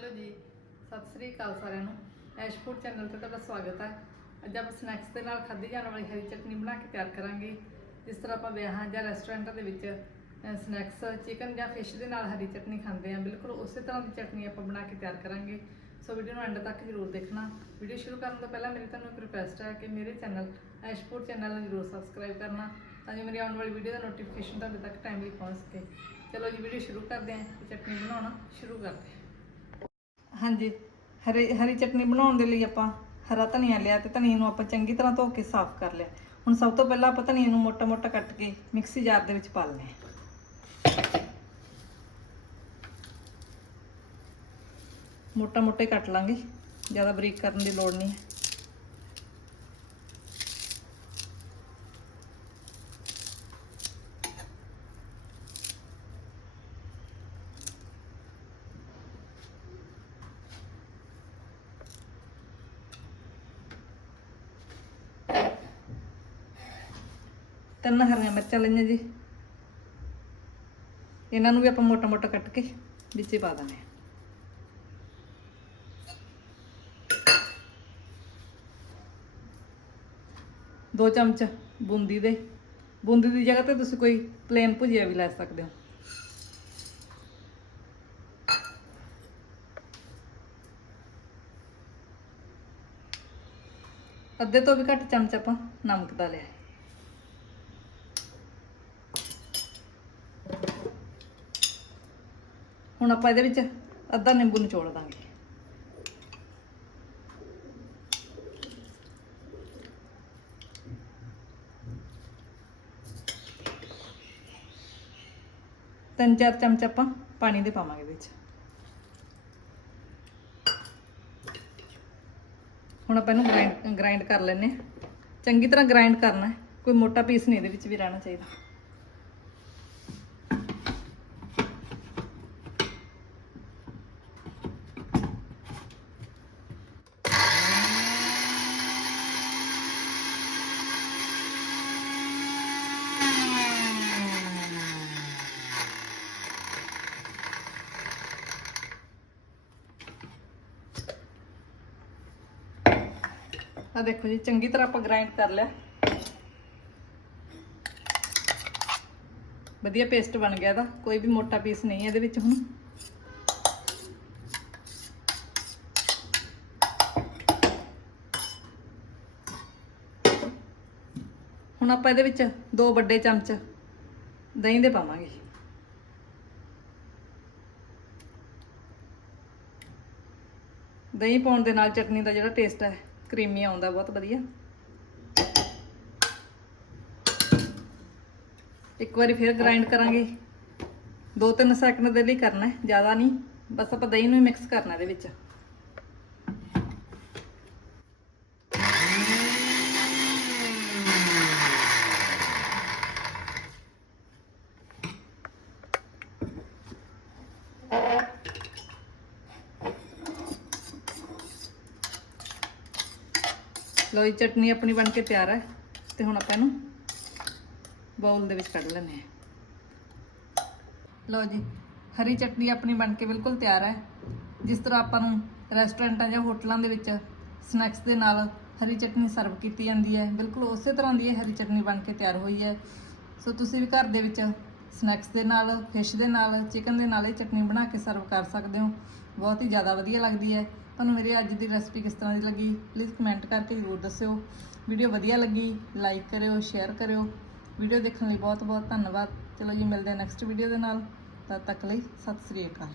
Hello ਜੀ, ਸਤਿ ਸ੍ਰੀ ਅਕਾਲ ਸਾਰਿਆਂ ਨੂੰ। ਐਸ਼ ਫੂਡ ਚੈਨਲ ਤੇ ਤੁਹਾਡਾ ਸਵਾਗਤ ਹੈ। ਅੱਜ ਆਪਾਂ ਸਨੈਕਸ ਦੇ ਨਾਲ ਖਾਧੀ ਜਾਣ ਵਾਲੀ ਹਰੀ ਚਟਨੀ ਬਣਾ ਕੇ ਤਿਆਰ ਕਰਾਂਗੇ। ਜਿਸ ਤਰ੍ਹਾਂ ਆਪਾਂ ਵਿਆਹਾਂ ਜਾਂ ਰੈਸਟੋਰੈਂਟਾਂ ਦੇ ਵਿੱਚ ਸਨੈਕਸ ਚਿਕਨ ਜਾਂ ਫਿਸ਼ ਦੇ ਨਾਲ ਹਰੀ ਚਟਨੀ ਖਾਂਦੇ ਆ ਬਿਲਕੁਲ ਉਸੇ ਤਰ੍ਹਾਂ ਦੀ ਚਟਨੀ ਆਪਾਂ ਬਣਾ ਕੇ ਤਿਆਰ ਕਰਾਂਗੇ। ਸੋ ਵੀਡੀਓ ਨੂੰ ਐਂਡ ਤੱਕ ਜ਼ਰੂਰ ਦੇਖਣਾ। ਵੀਡੀਓ ਸ਼ੁਰੂ ਕਰਨ ਤੋਂ ਪਹਿਲਾਂ ਮੇਰੀ ਤੁਹਾਨੂੰ ਇੱਕ ਰਿਕੁਐਸਟ ਹੈ ਕਿ ਮੇਰੇ ਚੈਨਲ ਐਸ਼ ਫੂਡ ਚੈਨਲ ਨੂੰ ਜ਼ਰੂਰ ਸਬਸਕ੍ਰਾਈਬ ਕਰਨਾ, ਤਾਂ ਜੋ ਮੇਰੀ ਆਉਣ ਵਾਲੀ ਵੀਡੀਓ ਦਾ ਨੋਟੀਫਿਕੇਸ਼ਨ ਤੁਹਾਡੇ ਤੱਕ ਟਾਈਮਲੀ ਪਹੁੰਚ ਸਕੇ। ਚਲੋ ਜੀ, ਵੀਡੀਓ ਸ਼ੁਰੂ ਕਰਦੇ ਹਾਂ। ਤੇ ਚਟਨੀ ਬਣਾਉਣਾ ਸ਼ੁਰੂ ਕਰਦੇ ਹਾਂ। ਹਾਂਜੀ, ਹਰੀ ਹਰੀ ਚਟਨੀ ਬਣਾਉਣ ਦੇ ਲਈ ਆਪਾਂ ਹਰਾ ਧਨੀਆ ਲਿਆ ਤੇ ਧਨੀਏ ਨੂੰ ਆਪਾਂ ਚੰਗੀ ਤਰ੍ਹਾਂ ਧੋ ਕੇ ਸਾਫ਼ ਕਰ ਲਿਆ। ਹੁਣ ਸਭ ਤੋਂ ਪਹਿਲਾਂ ਆਪਾਂ ਧਨੀਏ ਨੂੰ ਮੋਟਾ-ਮੋਟਾ ਕੱਟ ਕੇ ਮਿਕਸੀ ਜਾਰ ਦੇ ਵਿੱਚ ਪਾ ਲੈਂਦੇ ਹਾਂ। ਮੋਟਾ-ਮੋਟਾ ਕੱਟ ਲਾਂਗੇ, ਜ਼ਿਆਦਾ ਬਰੀਕ ਕਰਨ ਦੀ ਲੋੜ ਨਹੀਂ ਹੈ। ਤਿੰਨ ਹਰੀਆਂ ਮਿਰਚਾਂ ਲਈਆਂ ਜੀ। ਇਹਨਾਂ ਨੂੰ ਵੀ ਆਪਾਂ ਮੋਟਾ-ਮੋਟਾ ਕੱਟ ਕੇ ਵਿੱਚੇ ਪਾ ਦਿੰਦੇ ਹਾਂ। ਦੋ ਚਮਚ ਬੂੰਦੀ ਦੇ। ਬੂੰਦੀ ਦੀ ਜਗ੍ਹਾ ਤੇ ਤੁਸੀਂ ਕੋਈ ਪਲੇਨ ਭੁਜੀਆ ਵੀ ਲੈ ਸਕਦੇ ਹੋ। ਅੱਧੇ ਤੋਂ ਵੀ ਘੱਟ ਚਮਚ ਆਪਾਂ ਨਮਕ ਦਾ ਲਿਆ ਹੁਣ ਆਪਾਂ ਇਹਦੇ ਵਿੱਚ ਅੱਧਾ ਨਿੰਬੂ ਨਿਚੋੜ ਦਾਂਗੇ। ਤਿੰਨ ਚਾਰ ਚਮਚ ਆਪਾਂ ਪਾਣੀ ਦੇ ਪਾਵਾਂਗੇ ਵਿੱਚ। ਹੁਣ ਆਪਾਂ ਇਹਨੂੰ ਗ੍ਰਾਈਂਡ ਗ੍ਰਾਈਂਡ ਕਰ ਲੈਨੇ ਹਾਂ। ਚੰਗੀ ਤਰ੍ਹਾਂ ਗ੍ਰਾਈਂਡ ਕਰਨਾ ਕੋਈ ਮੋਟਾ ਪੀਸ ਨਹੀਂ ਇਹਦੇ ਵਿੱਚ ਵੀ ਰਹਿਣਾ ਚਾਹੀਦਾ। ਆ ਦੇਖੋ ਜੀ, ਚੰਗੀ ਤਰ੍ਹਾਂ ਆਪਾਂ ਗ੍ਰਾਈਂਡ ਕਰ ਲਿਆ। ਵਧੀਆ ਪੇਸਟ ਬਣ ਗਿਆ ਇਹਦਾ, ਕੋਈ ਵੀ ਮੋਟਾ ਪੀਸ ਨਹੀਂ ਹੈ ਇਹਦੇ ਵਿੱਚ ਹੁਣ। ਹੁਣ ਆਪਾਂ ਇਹਦੇ ਵਿੱਚ ਦੋ ਵੱਡੇ ਚਮਚ ਦਹੀਂ ਦੇ ਪਾਵਾਂਗੇ। ਦਹੀਂ ਪਾਉਣ ਦੇ ਨਾਲ ਚਟਨੀ ਦਾ ਜਿਹੜਾ ਟੇਸਟ ਹੈ ਕਰੀਮੀ ਆਉਂਦਾ ਬਹੁਤ ਵਧੀਆ। ਇੱਕ ਵਾਰੀ ਫਿਰ ਗ੍ਰਾਈਂਡ ਕਰਾਂਗੇ। 2-3 ਸੈਕਿੰਡ ਦੇ ਲਈ ਕਰਨਾ ਹੈ, ਜ਼ਿਆਦਾ ਨਹੀਂ। ਬਸ ਆਪਾਂ ਦਹੀਂ ਨੂੰ ਹੀ ਮਿਕਸ ਕਰਨਾ ਇਹਦੇ ਵਿੱਚ। ਲਓ ਜੀ, ਚਟਨੀ ਆਪਣੀ ਬਣ ਕੇ ਤਿਆਰ ਹੈ ਤੇ ਹੁਣ ਆਪਾਂ ਇਹਨੂੰ ਬਾਉਲ ਦੇ ਵਿੱਚ ਕੱਢ ਲੈਂਦੇ ਹਾਂ। ਲਓ ਜੀ, ਹਰੀ ਚਟਨੀ ਆਪਣੀ ਬਣ ਕੇ ਬਿਲਕੁਲ ਤਿਆਰ ਹੈ। ਜਿਸ ਤਰ੍ਹਾਂ ਆਪਾਂ ਨੂੰ ਰੈਸਟੋਰੈਂਟਾਂ ਜਾਂ ਹੋਟਲਾਂ ਦੇ ਵਿੱਚ ਸਨੈਕਸ ਦੇ ਨਾਲ ਹਰੀ ਚਟਨੀ ਸਰਵ ਕੀਤੀ ਜਾਂਦੀ ਹੈ, ਬਿਲਕੁਲ ਉਸੇ ਤਰ੍ਹਾਂ ਦੀ ਇਹ ਹਰੀ ਚਟਨੀ ਬਣ ਕੇ ਤਿਆਰ ਹੋਈ ਹੈ। ਸੋ ਤੁਸੀਂ ਵੀ ਘਰ ਦੇ ਵਿੱਚ ਸਨੈਕਸ ਦੇ ਨਾਲ, ਫਿਸ਼ ਦੇ ਨਾਲ, ਚਿਕਨ ਦੇ ਨਾਲ ਇਹ ਚਟਨੀ ਬਣਾ ਕੇ ਸਰਵ ਕਰ ਸਕਦੇ ਹੋ। ਬਹੁਤ ਹੀ ਜ਼ਿਆਦਾ ਵਧੀਆ ਲੱਗਦੀ ਹੈ। ਤੁਹਾਨੂੰ ਮੇਰੀ ਅੱਜ ਦੀ ਰੈਸਪੀ ਕਿਸ ਤਰ੍ਹਾਂ ਦੀ ਲੱਗੀ ਪਲੀਜ਼ ਕਮੈਂਟ ਕਰਕੇ ਜ਼ਰੂਰ ਦੱਸਿਓ। ਵੀਡੀਓ ਵਧੀਆ ਲੱਗੀ ਲਾਈਕ ਕਰਿਓ ਸ਼ੇਅਰ ਕਰਿਓ। ਵੀਡੀਓ ਦੇਖਣ ਲਈ ਬਹੁਤ ਬਹੁਤ ਧੰਨਵਾਦ। ਚਲੋ ਜੀ, ਮਿਲਦੇ ਹਾਂ ਨੈਕਸਟ ਵੀਡੀਓ ਦੇ ਨਾਲ। ਤਦ ਤੱਕ ਲਈ ਸਤਿ ਸ੍ਰੀ ਅਕਾਲ।